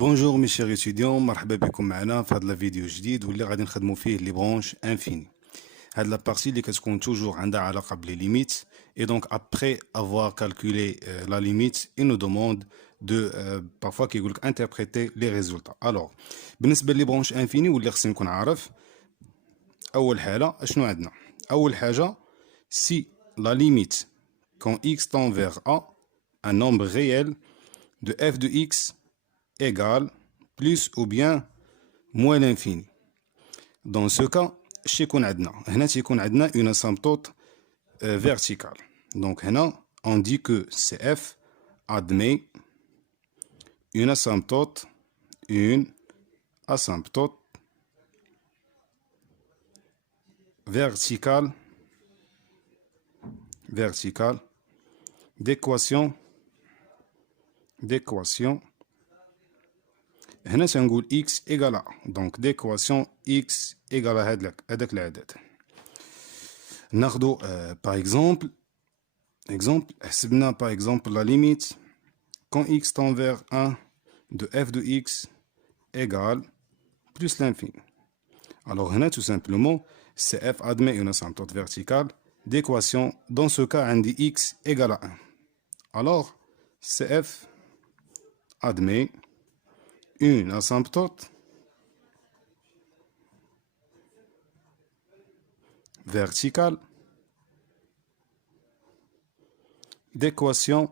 بونجور مي شير étudiants، مرحبا بكم معنا في هذا الفيديو الجديد واللي غادي نخدموا فيه لي برونش انفيني. هاد لا بارتي اللي كتكون توجور عندها علاقه بلي ليميت et donc après avoir calculé la limite il nous demande de parfois كيقول لك interpréter les résultats. alors بالنسبه لي برونش انفيني واللي خصني نكون عارف اول حاله اشنو عندنا. اول حاجه si la limite quand x tend vers a un nombre réel de f de x égale plus ou bien moins l'infini. Dans ce cas, شيكون عندنا هنا تيكون عندنا une asymptote verticale. Donc هنا on dit que CF admet une asymptote verticale d'équation هنا تنقول x égale à donc d'équation x égale à هذاك العدد. ناخدو par exemple حسبنا par exemple la limite quand x tend vers 1 de f de x égale plus l'infini. alors هنا tout simplement CF admet une asymptote verticale d'équation. dans ce cas عندي x égale à 1. alors CF admet une asymptote verticale d'équation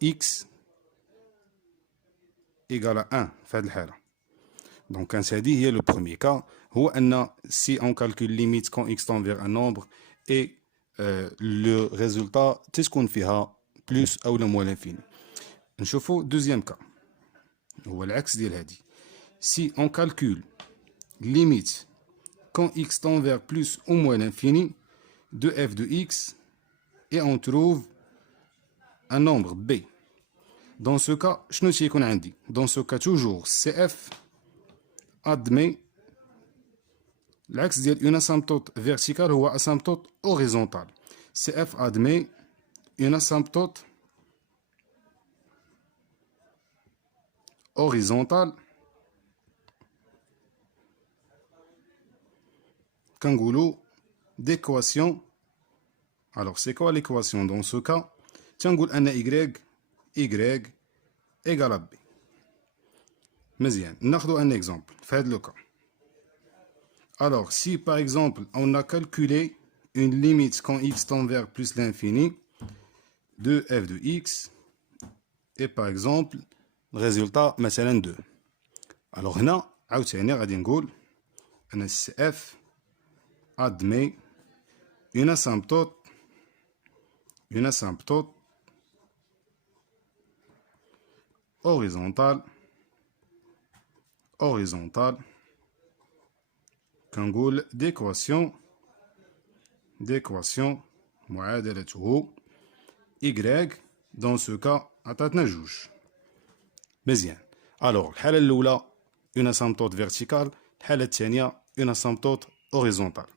x égale à 1 في هذه الحالة. donc كانت هذه هي le premier cas هو أن si on calcule limite quand x tend vers un nombre et le résultat تسكن فيها plus ou moins l'infini. نشوفوا deuxième cas هو العكس ديال هذه. si on calcule limite quand x tend vers plus ou moins l'infini de f de x et on trouve un nombre b. dans ce cas شنو تيكون عندي؟ dans ce cas toujours CF admet العكس ديال une asymptote verticale هو asymptote horizontale. CF admet une asymptote horizontale كنقولوا d'équation. alors c'est quoi l'équation dans ce cas؟ تنقول ان y égale à b. مزيان ناخذوا un exemple في هذا le cas. alors si par exemple on a calculé une limite quand x tend vers plus l'infini de f de x et par exemple le résultat مثلا 2. alors هنا عاوتاني غادي نقول ان CF admet une asymptote horizontale كنقول d'équation معادلته y. dans ce cas عطاتنا جوج. مزيان. alors الحالة الأولى une asymptote verticale، الحالة الثانية une asymptote horizontale.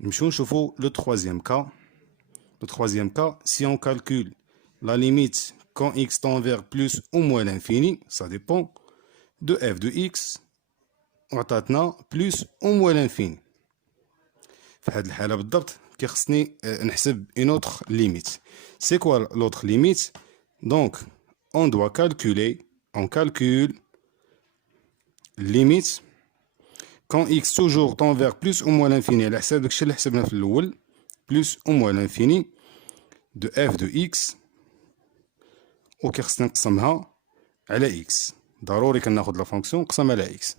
نمشيو نشوفو le troisième cas. si on calcule la limite quand x tend vers plus ou moins l'infini ça dépend de f de x وعطاتنا plus ou moins l'infini. في هذه الحالة بالضبط كيخصني نحسب une autre limite. c'est quoi l'autre limite؟ donc on calcule limite quand x toujours tend vers plus ou moins l'infini على حساب داكشي اللي حسبنا في الأول plus ou moins l'infini de f de x وكيخصني نقسمها على x. ضروري كناخد لا فونكسيون نقسم على x.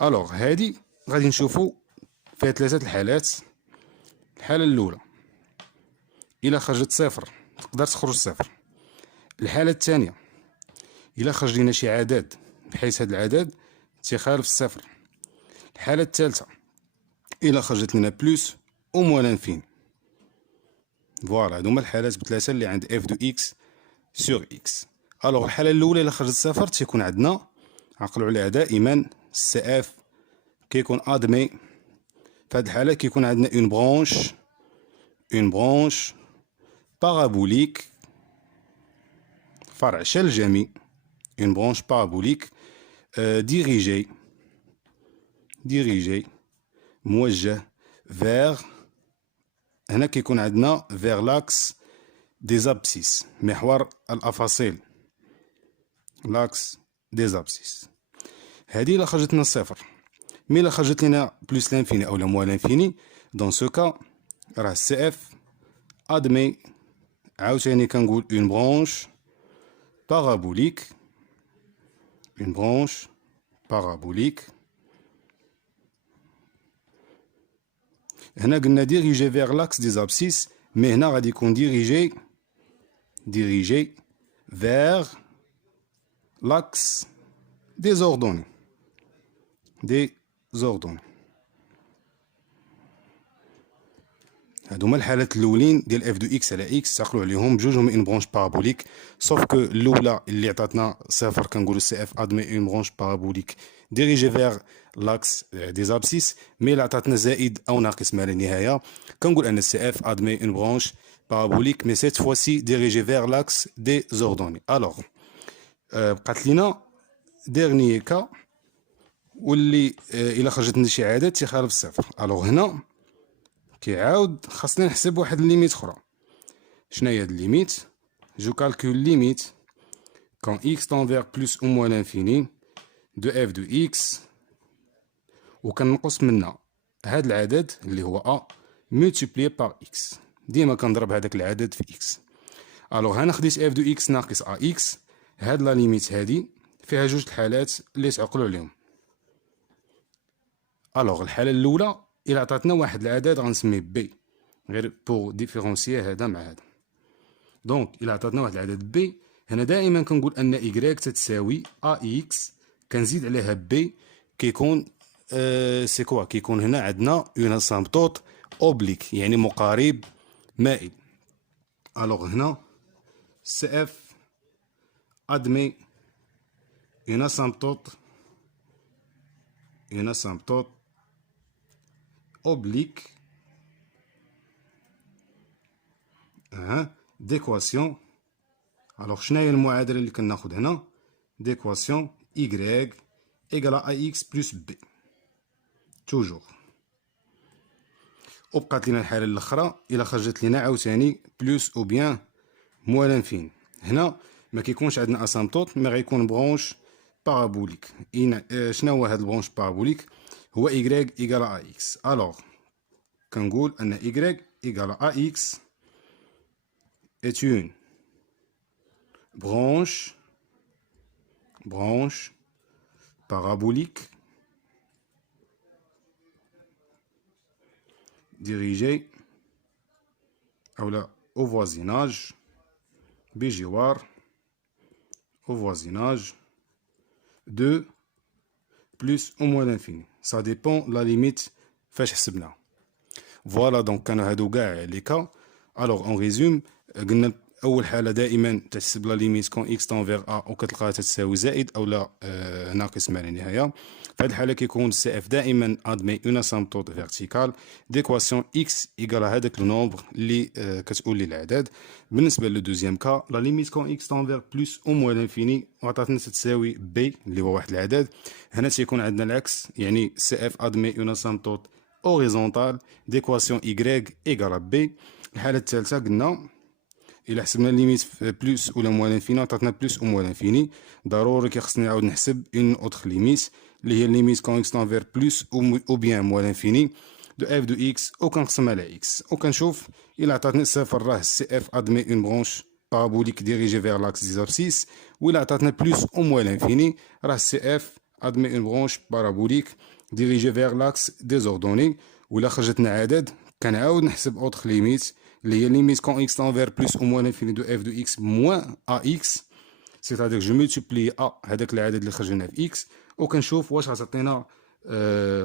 alors هادي غادي نشوفو فيها ثلاثة الحالات. الحالة الأولى إلا خرجت صفر تقدر تخرج صفر. الحالة الثانية إلا خرج لينا شي عدد بحيث هاد العدد تيخالف الصفر. الحالة الثالثة إلا خرجت لنا بلوس أو موان لانفيني. فوالا هادو هما الحالات بثلاثة اللي عند اف دو اكس سور اكس. الوغ الحالة الأولى إلا خرجت صفر تيكون عندنا عقلوا عليها دائما سي اف كيكون ادمي. في هاد الحالة كيكون عندنا اون برونش parabolique فرع شلجمي une branche parabolique dirigée موجه vers هنا كيكون عندنا vers l'axe des abscisses محور الأفاصيل l'axe des abscisses. هذه إلا خرجت لنا الصفر، مي إلا خرجت لنا بلوس لانفيني أو موان لانفيني دون سو كا راه سي اف ادمي عاوتاني كنقول اون برونش بارابوليك une branche parabolique. هنا قلنا dirigé vers l'axe des abscisses، mais هنا غادي يكون dirigé vers l'axe des ordonnées. هادو هما الحالات الاولين ديال اف دو اكس على اكس، تعقلوا عليهم بجوجهم اون برونش بارابوليك، سوف كو الاولى اللي عطاتنا صفر كنقولوا سي اف ادمي اون برونش بارابوليك ديريجي فيغ لاكس دي زابسيس، مي اللي عطاتنا زائد او ناقص ما لا نهايه كنقول ان سي اف ادمي اون برونش بارابوليك مي سيت فواسي ديريجي فيغ لاكس دي زوردوني. الوغ بقات لينا ديرنيي كا واللي الا خرجت لنا شي عدد تيخالف الصفر. الوغ هنا كيعاود خاصنا نحسب واحد الليميت اخرى. شناهي هاد الليميت؟ جو كالكول ليميت كون x tend vers plus ou moins l'infini de f de x وكنقص منا هاد العدد اللي هو a multiplié par x. ديما كنضرب هذاك العدد في x. الوغ هنا خديت f de x ناقص ax. هاد لا ليميت هادي فيها جوج الحالات اللي تعقلوا عليهم. الوغ الحالة الأولى إلا عطاتنا واحد العدد غنسميه بي غير بور ديفيرونسيي هذا مع هذا. دونك إلا عطاتنا واحد العدد بي هنا دائما كنقول أن إكغيك تتساوي أ إكس كنزيد عليها بي كيكون سي كوا كيكون هنا عندنا اون اسامبتوط أوبليك يعني مقارب مائل. ألوغ هنا سي اف أدمي اون اسامبتوط oblique d'équation. alors شناهي المعادله اللي كناخذ هنا؟ d'équation y égale à ax plus b توجور. وبقات لنا الحاله الاخرى الا خرجت لنا عاوتاني بلوس او بيان موان لانفين. هنا ما كيكونش عندنا اسامبتوط مي غيكون برونش بارابوليك. شنو هو هاد البرونش بارابوليك؟ هو y égale à ax. alors كنقول ان y égale à ax est une branche parabolique dirigée au voisinage بجوار au voisinage de plus ou moins l'infini. Ça dépend la limite فاش حسبناها. فوالا دونك كانوا هادو كاع لي كا. الوغ اون ريزوم قلنا اول حاله دائما تحسب لا ليميت كون اكس طون فيغ ا وكتلقاها تساوي زائد او لا ناقص ما لا نهايه. في هذه الحاله كيكون سي اف دائما ادمي اون اسامبتوط فيرتيكال ديكواسيون اكس ايكال هذاك لو نومبر اللي كتقول لي العدد. بالنسبه لو دوزيام كا لا ليميت كون اكس طون فيغ بلوس او موان لانفيني وعطاتنا تساوي بي اللي هو واحد العدد. هنا تيكون عندنا العكس يعني سي اف ادمي اون اسامبتوط horizontal d'équation y égale à b. الحالة الثالثة قلنا إلا حسبنا ليميت بلوس ولا موان لانفيني عطاتنا بلوس أو موان لانفيني ضروري كيخصني نعاود نحسب اون أوتخ ليميت اللي هي ليميت كون إكس طون فيغ بلوس أو بيان موان لانفيني دو اف دو إكس وكنقسم على إكس وكنشوف إلا عطاتني صفر راه سي اف أدمي اون برونش بارابوليك ديريجي فيغ لاكس دي زابسيس، وإلا عطاتنا بلوس أو موان لانفيني راه سي اف أدمي اون برونش بارابوليك ديريجي فيغ لاكس دي زوردوني. ولا خرجتنا عدد كنعاود نحسب اوتر ليميت اللي هي ليميت كون اكس طون فير بلوس او موان انفيني دو اف دو اكس موان ا اكس، سيتادير جو مولتيبلي ا هذاك العدد اللي خرج لنا في اكس وكنشوف واش غتعطينا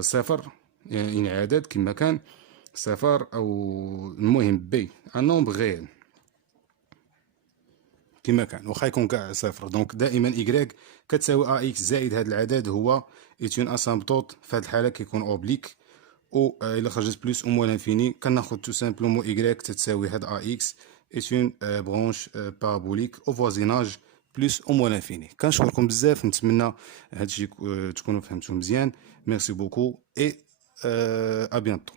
صفر يعني عدد كما كان صفر او المهم بي ان نومبر غير كما كان واخا يكون كاع صفر. دونك دائما y كتساوي ا اكس زائد هذا العدد هو ايتون اسامبتوط. في هذه الحاله كيكون اوبليك او الا خرجت بلوس او موان انفيني كناخذ تو سامبلومون y تتساوي هاد ا اكس ايتون برونش بارابوليك او فوازيناج plus au moins l'infini. كنشكركم بزاف، نتمنى هادشي تكونوا فهمتوه مزيان. Merci beaucoup et à bientôt.